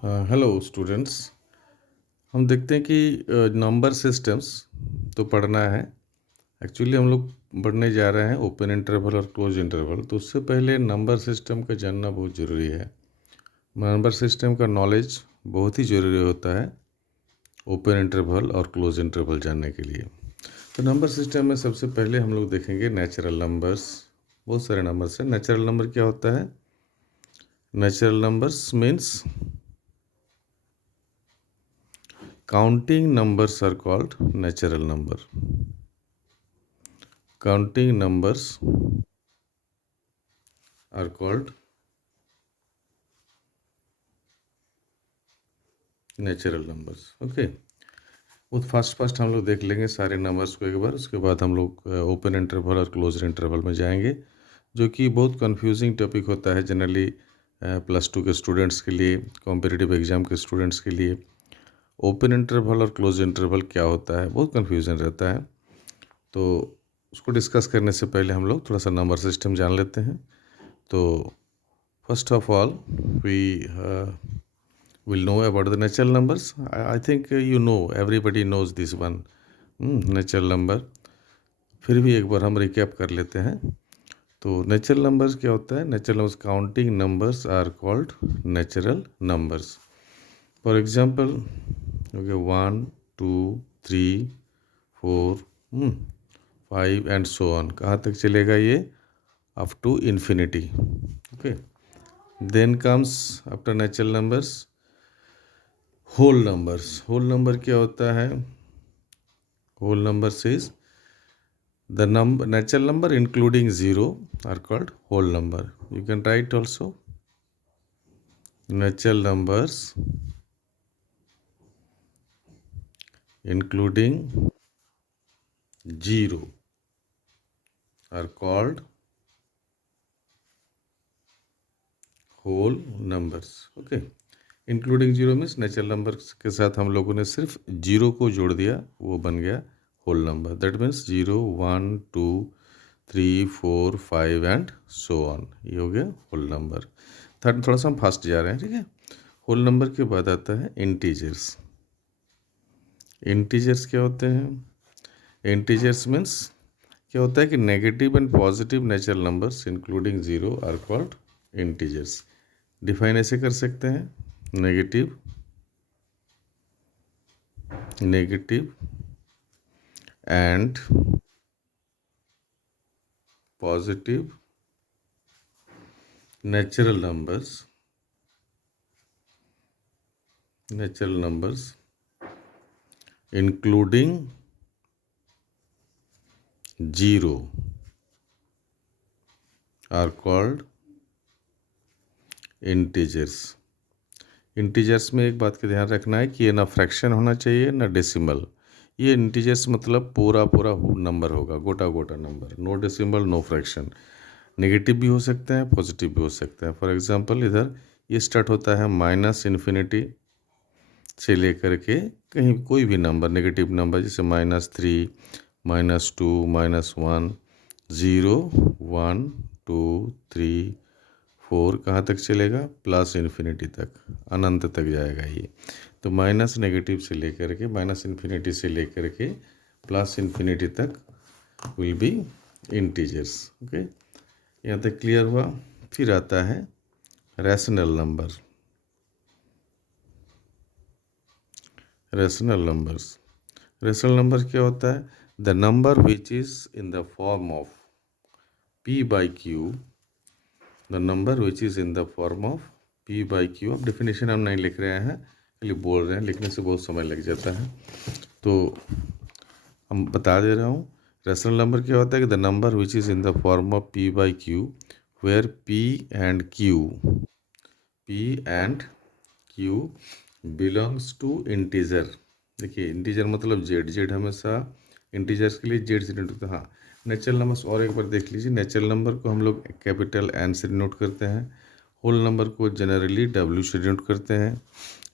Hello students. हम देखते हैं कि नंबर सिस्टम्स तो पढ़ना है। एक्चुअली हम लोग पढ़ने जा रहे हैं ओपन इंटरवल और क्लोज इंटरवल, तो उससे पहले नंबर सिस्टम का जानना बहुत ज़रूरी है। नंबर सिस्टम का नॉलेज बहुत ही ज़रूरी होता है ओपन इंटरवल और क्लोज इंटरवल जानने के लिए। तो नंबर सिस्टम में सबसे पहले हम लोग देखेंगे नेचुरल नंबर्स। बहुत सारे नंबर्स हैं। नेचुरल नंबर क्या होता है? Natural numbers means counting numbers are called natural number. Counting numbers are called natural numbers. Okay. वो फर्स्ट हम लोग देख लेंगे सारे नंबर्स को एक बार, उसके बाद हम लोग ओपन इंटरवल और क्लोज इंटरवल में जाएंगे, जो कि बहुत कंफ्यूजिंग टॉपिक होता है जनरली +2 के स्टूडेंट्स के लिए, कॉम्पिटिटिव एग्जाम के स्टूडेंट्स के लिए। ओपन इंटरवल और क्लोज इंटरवल क्या होता है, बहुत कन्फ्यूजन रहता है। तो उसको डिस्कस करने से पहले हम लोग थोड़ा सा नंबर सिस्टम जान लेते हैं। तो first of all, we will know about the natural numbers. I think everybody knows this one, natural number. फिर भी एक बार हम रिकैप कर लेते हैं। तो नेचुरल नंबर्स क्या होता है? Natural numbers, counting numbers are called natural numbers. For example, okay, 1 2 3 4 5 and so on. कहाँ तक चलेगा ये? Up to infinity. Okay. Then comes after natural numbers whole numbers. Whole number क्या होता है? Whole numbers is the number, natural number including zero are called whole number. You can write also natural numbers including zero are called whole numbers. Okay. Including zero means natural number के साथ हम लोगों ने सिर्फ zero को जोड़ दिया, वो बन गया whole number. That means 0 1 2 3 4 5 and so on. ये हो गया होल नंबर। थोड़ा सा हम फास्ट जा रहे हैं, ठीक है। होल नंबर के बाद आता है इंटीजर्स। इंटीजर्स क्या होते हैं? इंटीजर्स मीन्स क्या होता है कि negative and positive natural numbers including zero are called integers. Define ऐसे कर सकते हैं, negative and positive natural numbers including zero are called integers. Integers में एक बात का ध्यान रखना है कि ये ना फ्रैक्शन होना चाहिए ना डेसिमल। ये इंटीजर्स मतलब पूरा नंबर होगा, गोटा number, no decimal no fraction. Negative भी हो सकते हैं, पॉजिटिव भी हो सकते हैं। फॉर एग्जांपल, इधर ये स्टार्ट होता है -इन्फिनिटी से लेकर के कहीं कोई भी नंबर, नेगेटिव नंबर, जैसे -3 -2 -1 0 1 2 3 4, कहाँ तक चलेगा? प्लस इन्फिनिटी तक, अनंत तक जाएगा ये। तो माइनस नेगेटिव से लेकर के, -इन्फिनिटी से लेकर के प्लस इन्फिनिटी तक विल बी इंटीजर्स। ओके, यहाँ तक क्लियर हुआ। फिर आता है रैशनल नंबर। रैशनल नंबर क्या होता है? The number which is in the form of p/q। The number which is in the form of p/q। अब डेफिनेशन हम नहीं लिख रहे हैं, खाली बोल रहे हैं, लिखने से बहुत समय लग जाता है, तो हम बता दे रहा हूँ। रैशनल नंबर क्या होता है कि the number which is in the form of p/q where p and q belongs to integer. देखिए, इंटीजर मतलब जेड हमेशा इंटीजर्स के लिए जेड से डिनोट होता है। हाँ, नेचुरल नंबर्स और एक बार देख लीजिए। नेचुरल नंबर को हम लोग कैपिटल एन से डिनोट करते हैं। होल नंबर को जनरली डब्ल्यू से डिनोट करते हैं।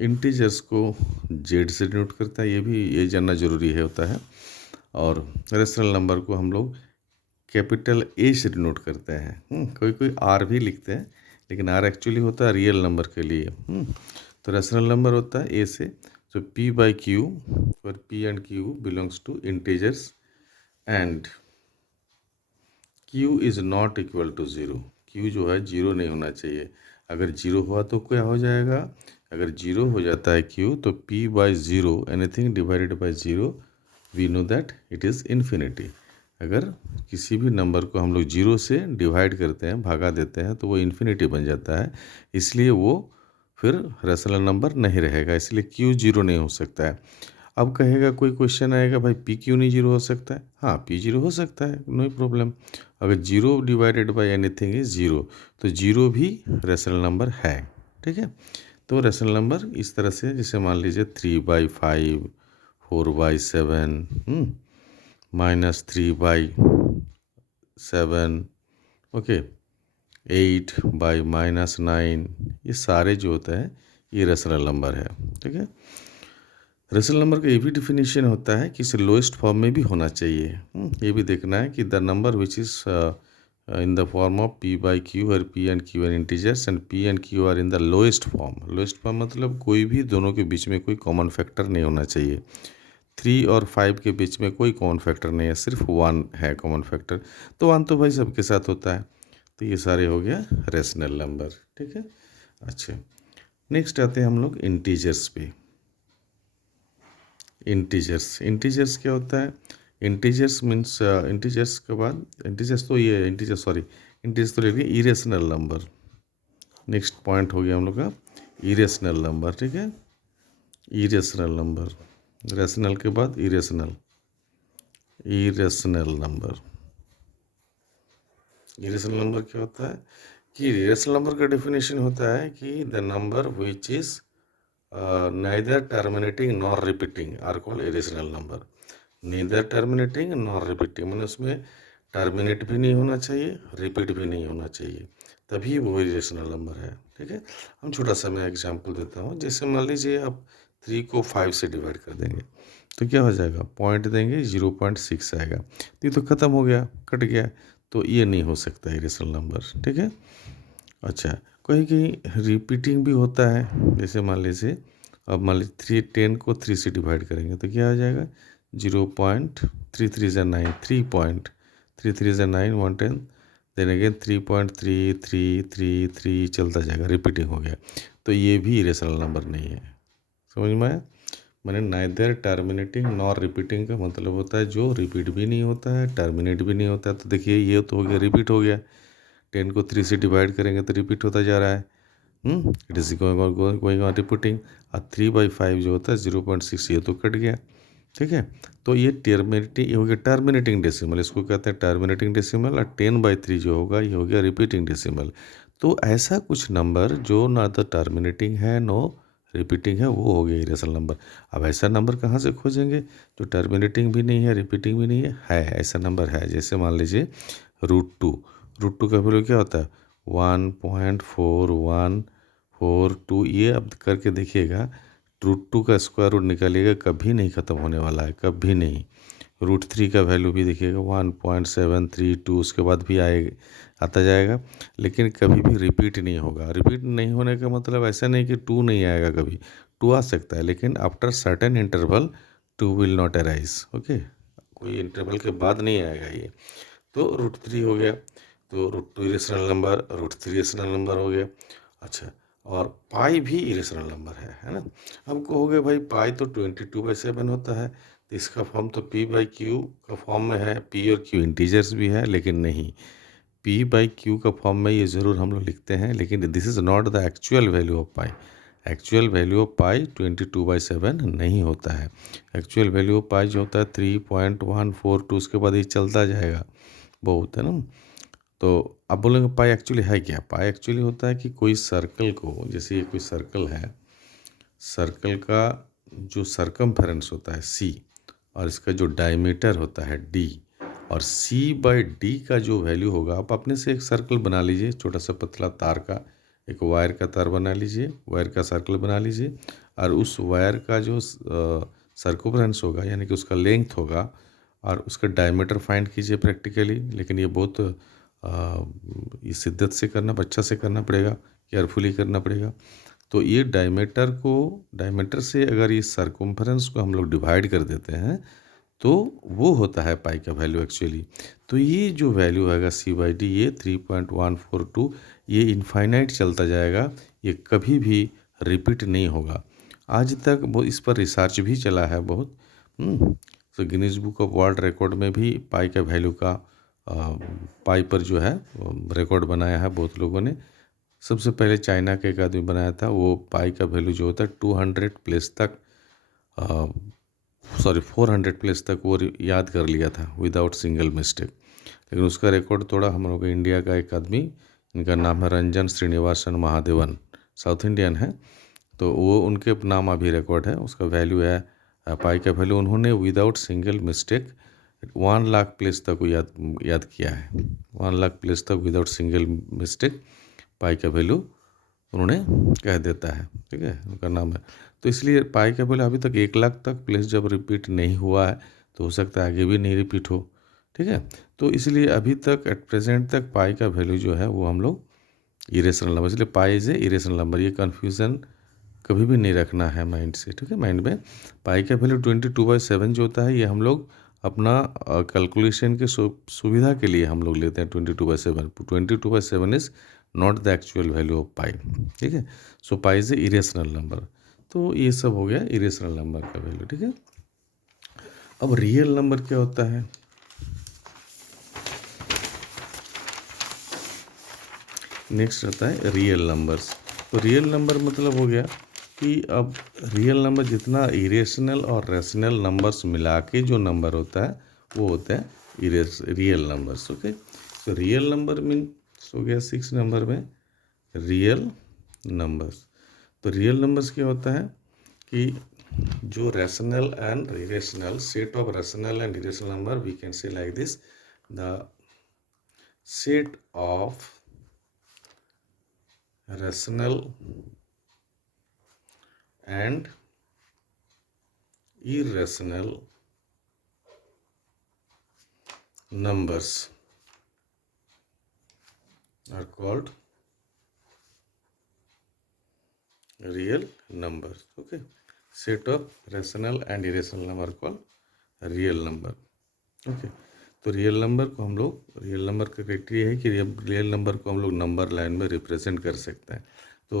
इंटीजर्स को जेड से डिनोट करता है, ये जानना जरूरी है होता है। और रैशनल नंबर को हम लोग कैपिटल ए से डिनोट करते हैं। कोई आर भी लिखते हैं, लेकिन आर एक्चुअली होता है रियल नंबर के लिए। तो रेशनल नंबर होता है ए से, so p by q where p and q belongs to integers and q is not equal to 0। q जो है 0 नहीं होना चाहिए। अगर 0 हुआ तो क्या हो जाएगा? अगर 0 हो जाता है q तो p by 0 anything divided by 0 we know that it is infinity. अगर किसी भी नंबर को हम लोग 0 से डिवाइड करते हैं, भागा देते हैं, तो वो इन्फिनिटी बन जाता है, इसलिए वो फिर रेशनल नंबर नहीं रहेगा, इसलिए क्यू 0 नहीं हो सकता है। अब कहेगा, कोई क्वेश्चन आएगा, भाई पी क्यों नहीं 0 हो सकता है? हाँ, पी 0 हो सकता है, नो प्रॉब्लम। अगर 0 डिवाइडेड बाय एनीथिंग इज 0, तो 0 भी रेशनल नंबर है। ठीक है, तो रेशनल नंबर इस तरह से, जैसे मान लीजिए 3/5, 4/7, -3/7, ओके, 8/-9, ये सारे जो होता है ये रेशनल नंबर है। ठीक है, रेशनल नंबर का ये भी डिफिनीशन होता है कि इसे लोएस्ट फॉर्म में भी होना चाहिए। ये भी देखना है कि the number which is in the form of p by q और p and q are integers and p and q are in the lowest form। Lowest form मतलब कोई भी दोनों के बीच में कोई कॉमन फैक्टर नहीं होना चाहिए। 3 और 5 के बीच में कोई कॉमन फैक्टर नहीं है, सिर्फ 1 है कॉमन फैक्टर, तो 1 तो भाई सबके साथ होता है। तो ये सारे हो गया रेशनल नंबर। ठीक है, अच्छा, नेक्स्ट आते हैं हम लोग इंटीजर्स पे। इंटीजर्स क्या होता है? इंटीजर्स मीन्स इंटीजर्स के बाद, इंटीजर्स तो ये इंटीजर, सॉरी, इंटीजर्स तो लेंगे इरेशनल नंबर। नेक्स्ट पॉइंट हो गया हम लोग का इरेशनल नंबर। ठीक है, इरेशनल नंबर, रेशनल के बाद irrational, irrational number. Irrational number क्या होता है कि इरेशनल नंबर का डेफिनेशन होता है कि the number which is neither terminating nor repeating are called irrational number। neither terminating nor repeating मैंने उसमें टर्मिनेट भी नहीं होना चाहिए, रिपीट भी नहीं होना चाहिए, तभी वो इरेशनल नंबर है। ठीक है, हम छोटा सा मैं एग्जांपल देता हूँ। जैसे मान लीजिए आप 3 को 5 से डिवाइड कर देंगे तो क्या हो जाएगा? पॉइंट देंगे 0.6 आएगा, तो ये तो ख़त्म हो गया, कट गया, तो ये नहीं हो सकता इरेशनल नंबर। ठीक है, अच्छा, कहीं कहीं रिपीटिंग भी होता है। जैसे मान लीजिए, अब मान लीजिए 10 को 3 से डिवाइड करेंगे तो क्या आ जाएगा? 0.33 3.33 110, देन अगेन 3.3333 चलता जाएगा, रिपीटिंग हो गया, तो ये भी इरेशनल नंबर नहीं है। समझ में आया? मैंने नाइदर टर्मिनेटिंग नॉर रिपीटिंग का मतलब होता है जो रिपीट भी नहीं होता है, टर्मिनेट भी नहीं होता है। तो देखिए, ये तो हो गया, रिपीट हो गया। 10 को 3 से डिवाइड करेंगे तो रिपीट होता जा रहा है, it is going on repeating. और 3/5 जो होता है 0.6, ये तो कट गया। ठीक है, तो ये टर्मिनेटिंग हो गया, टर्मिनेटिंग डेसिमल, इसको कहते हैं टर्मिनेटिंग डेसिमल। और 10/3 जो होगा ये हो गया रिपीटिंग डेसिमल। तो ऐसा कुछ नंबर जो ना तो टर्मिनेटिंग है नो रिपीटिंग है, वो हो गया इरेशनल नंबर। अब ऐसा नंबर कहाँ से खोजेंगे जो टर्मिनेटिंग भी नहीं है, रिपीटिंग भी नहीं है ऐसा नंबर है। जैसे मान लीजिए √2, √2 का वैल्यू क्या होता है? 1.4142। ये अब करके देखिएगा, √2 का स्क्वायर रूट निकालिएगा, कभी नहीं ख़त्म होने वाला है, कभी नहीं। √3 का वैल्यू भी देखिएगा 1.732, उसके बाद भी आता जाएगा, लेकिन कभी भी रिपीट नहीं होगा। रिपीट नहीं होने का मतलब ऐसा नहीं कि 2 नहीं आएगा, कभी 2 आ सकता है, लेकिन after certain interval 2 will not arise. Okay, कोई इंटरवल के बाद नहीं आएगा ये। तो √3 हो गया, तो √2 इरेशनल नंबर, √3 इरेशनल नंबर हो गया। अच्छा, और पाई भी इरेशनल नंबर है ना। अब कहोगे भाई पाई तो 22/7 होता है, तो इसका फॉर्म तो p/q का फॉर्म में है। p और q इंटीजर्स भी है, लेकिन नहीं, p/q का फॉर्म में ये ज़रूर हम लोग लिखते हैं, लेकिन this is not the actual value of pi. Actual value of pi 22/7 नहीं होता है। एक्चुअल वैल्यू ऑफ पाई जो होता है 3.142, उसके बाद ये चलता जाएगा बहुत, है ना। तो आप बोलेंगे पाई एक्चुअली है क्या? पाई एक्चुअली होता है कि कोई सर्कल को, जैसे ये कोई सर्कल है, सर्कल का जो सरकमफेरेंस होता है c, और इसका जो डायमीटर होता है d, और c/d का जो वैल्यू होगा, आप अपने से एक सर्कल बना लीजिए, छोटा सा पतला तार का, एक वायर का तार बना लीजिए, वायर का सर्कल बना लीजिए, और उस वायर का जो सरकमफेरेंस होगा, यानी कि उसका लेंथ होगा, और उसका डायमीटर फाइंड कीजिए प्रैक्टिकली। लेकिन ये बहुत ये शिद्दत से करना, अच्छा से करना पड़ेगा, केयरफुली करना पड़ेगा। तो ये डायमीटर से अगर ये सर्कम्फ्रेंस को हम लोग डिवाइड कर देते हैं तो वो होता है पाई का वैल्यू एक्चुअली। तो ये जो वैल्यू आएगा C/D, ये 3.142, ये इनफाइनाइट चलता जाएगा, ये कभी भी रिपीट नहीं होगा। आज तक वो इस पर रिसर्च भी चला है बहुत। तो Guinness book of world record में भी पाई का वैल्यू का पाई पर जो है रिकॉर्ड बनाया है बहुत लोगों ने। सबसे पहले चाइना के एक आदमी बनाया था, वो पाई का वैल्यू जो होता है 200 प्लेस तक 400 प्लेस तक वो याद कर लिया था विदाउट सिंगल मिस्टेक। लेकिन उसका रिकॉर्ड तोड़ा हम लोग इंडिया का एक आदमी, इनका नाम है रंजन श्रीनिवासन महादेवन, साउथ इंडियन है। तो वो उनके नाम अभी रिकॉर्ड है, उसका वैल्यू है पाई का वैल्यू उन्होंने without single mistake 1 lakh place तक को याद किया है। 1 लाख प्लेस तक विदाउट सिंगल मिस्टेक पाई का वैल्यू उन्होंने कह देता है, ठीक है, उनका नाम है। तो इसलिए पाई का वैल्यू अभी तक 1 लाख तक प्लेस जब रिपीट नहीं हुआ है तो हो सकता है आगे भी नहीं रिपीट हो, ठीक है। तो इसलिए अभी तक एट प्रेजेंट तक पाई का वैल्यू जो है वो हम लोग इरेशनल नंबर, इसलिए पाई इज ए इरेशनल नंबर, ये कन्फ्यूज़न कभी भी नहीं रखना है माइंड से, ठीक है। माइंड में पाई का वैल्यू 22/7 जो होता है ये हम लोग अपना कैलकुलेशन के सुविधा के लिए हम लोग लेते हैं 22/7। 22/7 is not the actual value of pi, ठीक है। So pi is a irrational number. तो ये सब हो गया इरेशनल नंबर का वैल्यू, ठीक है। अब रियल नंबर क्या होता है? नेक्स्ट रहता है रियल नंबर्स। तो रियल नंबर मतलब हो गया कि अब रियल नंबर जितना इरेशनल और रेशनल नंबर्स मिला के जो नंबर होता है वो होता है रियल नंबर्स, ओके। तो रियल नंबर मीन्स हो गया 6 नंबर में रियल नंबर्स। तो रियल नंबर्स क्या होता है कि जो rational and irrational set of rational and irrational number we can say like this, the set of rational and irrational numbers are called real numbers, okay. Set of rational and irrational number are called real number, okay. तो real number को हम लोग, real number का criteria है कि real number को हम लोग नंबर लाइन में रिप्रेजेंट कर सकते हैं। तो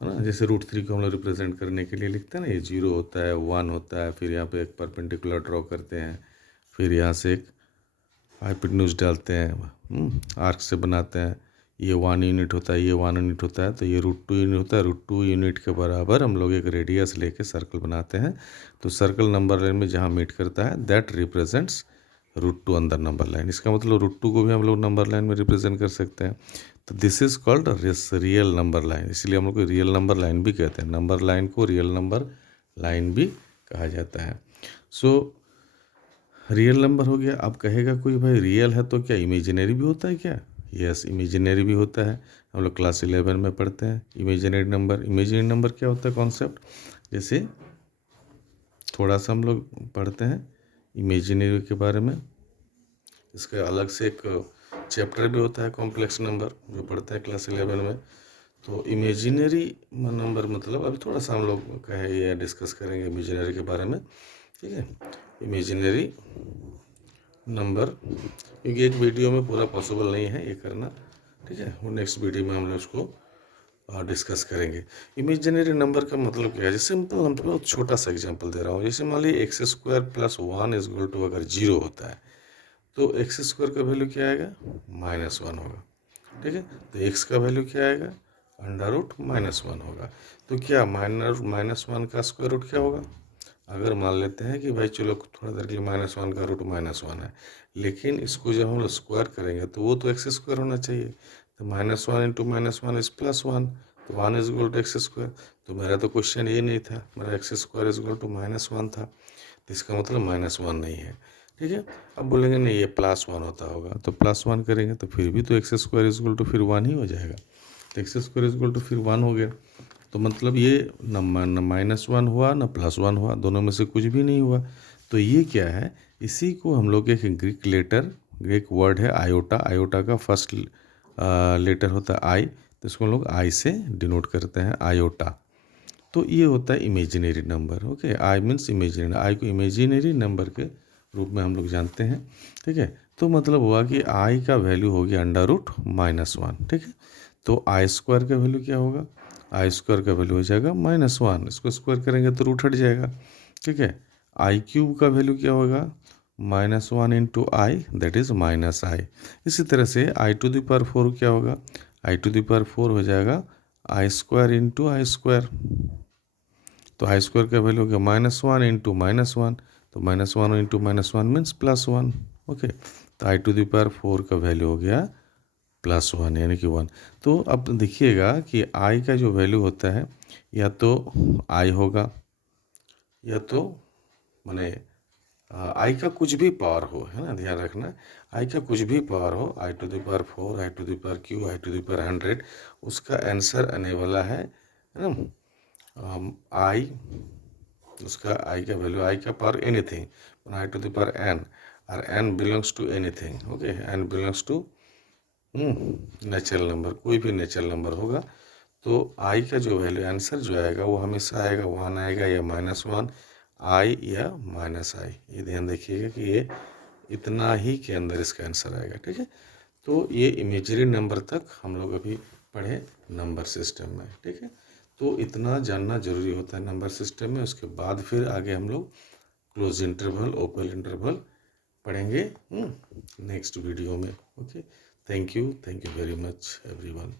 है ना, जैसे √3 को हम लोग रिप्रेजेंट करने के लिए लिखते हैं ना, ये 0 होता है, 1 होता है, फिर यहाँ पे एक परपेंडिकुलर ड्रॉ करते हैं, फिर यहाँ से एक हाइपोटेन्यूज डालते हैं, आर्क से बनाते हैं, ये 1 यूनिट होता है, ये 1 यूनिट होता है, तो ये √2 यूनिट होता है। √2 यूनिट के बराबर हम लोग एक रेडियस लेके सर्कल बनाते हैं। तो सर्कल नंबर लाइन में जहाँ मीट करता है दैट रिप्रेजेंट्स √2 अंदर नंबर लाइन। इसका मतलब √2 को भी हम लोग नंबर लाइन में रिप्रेजेंट कर सकते हैं। तो this is called real number line, इसलिए हम लोग को रियल नंबर लाइन भी कहते हैं। नंबर लाइन को रियल नंबर लाइन भी कहा जाता है। सो रियल नंबर हो गया। अब कहेगा कोई भाई रियल है तो क्या इमेजिनरी भी होता है क्या? यस, इमेजिनरी भी होता है। हम लोग क्लास 11 में पढ़ते हैं इमेजिनरी नंबर। इमेजिनरी नंबर क्या होता है कॉन्सेप्ट, जैसे थोड़ा सा हम लोग पढ़ते हैं इमेजिनरी के बारे में। इसका अलग से एक चैप्टर भी होता है कॉम्प्लेक्स नंबर, जो पढ़ते हैं क्लास 11 में। तो इमेजिनरी नंबर मतलब अभी थोड़ा सा हम लोग कहें ये डिस्कस करेंगे इमेजिनरी के बारे में, ठीक है। इमेजिनरी नंबर, क्योंकि एक वीडियो में पूरा पॉसिबल नहीं है ये करना, ठीक है। वो नेक्स्ट वीडियो में हम लोग उसको डिस्कस करेंगे। इमेजिनरी नंबर का मतलब क्या है? जैसे सिंपल, हम बहुत छोटा सा एग्जांपल दे रहा हूँ। जैसे मान लीजिए x² + 1 = अगर 0 होता है तो x² का वैल्यू क्या आएगा? -1 होगा, ठीक है। तो x का वैल्यू क्या आएगा? √-1 होगा। तो क्या -1 का स्क्वायर रूट क्या होगा? अगर मान लेते हैं कि भाई चलो थोड़ा देर के लिए -1 का रूट -1 है, लेकिन इसको जब हम लोग स्क्वायर करेंगे तो वो तो x² होना चाहिए। तो -1 × -1 इज +1, तो 1 = x²। तो मेरा तो क्वेश्चन ये नहीं था, मेरा x² = -1 था, तो इसका मतलब -1 नहीं है, ठीक है। अब बोलेंगे नहीं ये +1 होता होगा, तो +1 करेंगे तो फिर भी तो x² = फिर 1 ही हो जाएगा। तो x² = फिर 1 हो गया। तो मतलब ये न -1 हुआ न +1 हुआ, दोनों में से कुछ भी नहीं हुआ। तो ये क्या है? इसी को हम लोग एक ग्रीक वर्ड है आयोटा। आयोटा का फर्स्ट लेटर होता है आई, तो इसको हम लोग आई से डिनोट करते हैं, आयोटा। तो ये होता है imaginary number. Okay, I means imaginary, I को इमेजिनरी नंबर के रूप में हम लोग जानते हैं। ठीक है, तो मतलब हुआ कि आई का वैल्यू हो गया √-1। ठीक है, तो आई स्क्वायर का वैल्यू क्या होगा, आई स्क्वायर का वैल्यू हो जाएगा -1, इसको स्क्वायर करेंगे तो रूट हट जाएगा। ठीक है, आई क्यूब का वैल्यू क्या होगा, -1 into I, that is -i। इसी तरह से i⁴ क्या होगा, i⁴ हो जाएगा आई स्क्वायर इंटू आई स्क्वायर। तो आई स्क्वायर का वैल्यू हो गया -1 इंटू -1, तो -1 इंटू -1 मीन्स +1। ओके, तो i⁴ का वैल्यू हो गया +1 यानी कि 1। तो अब देखिएगा कि आई का जो वैल्यू होता है या तो आई होगा या तो माने आई का कुछ भी पावर हो, है ना, ध्यान रखना, आई का कुछ भी पावर हो, i⁴, i⁴q, i⁴100, उसका आंसर आने वाला है ना, आई, उसका आई का वैल्यू, आई का पावर एनीथिंग, i⁴n, और n belongs to anything. Okay, n belongs to natural number, कोई भी नेचुरल नंबर होगा। तो आई का जो वैल्यू आंसर जो आएगा वो हमेशा आएगा 1 आएगा या -1, आई या -i। ये ध्यान रखिएगा कि ये इतना ही के अंदर इसका आंसर आएगा। ठीक है, तो ये इमेजरी नंबर तक हम लोग अभी पढ़े नंबर सिस्टम में। ठीक है, तो इतना जानना जरूरी होता है नंबर सिस्टम में। उसके बाद फिर आगे हम लोग क्लोज इंटरवल, ओपन इंटरवल पढ़ेंगे नेक्स्ट वीडियो में। Okay, thank you very much everyone.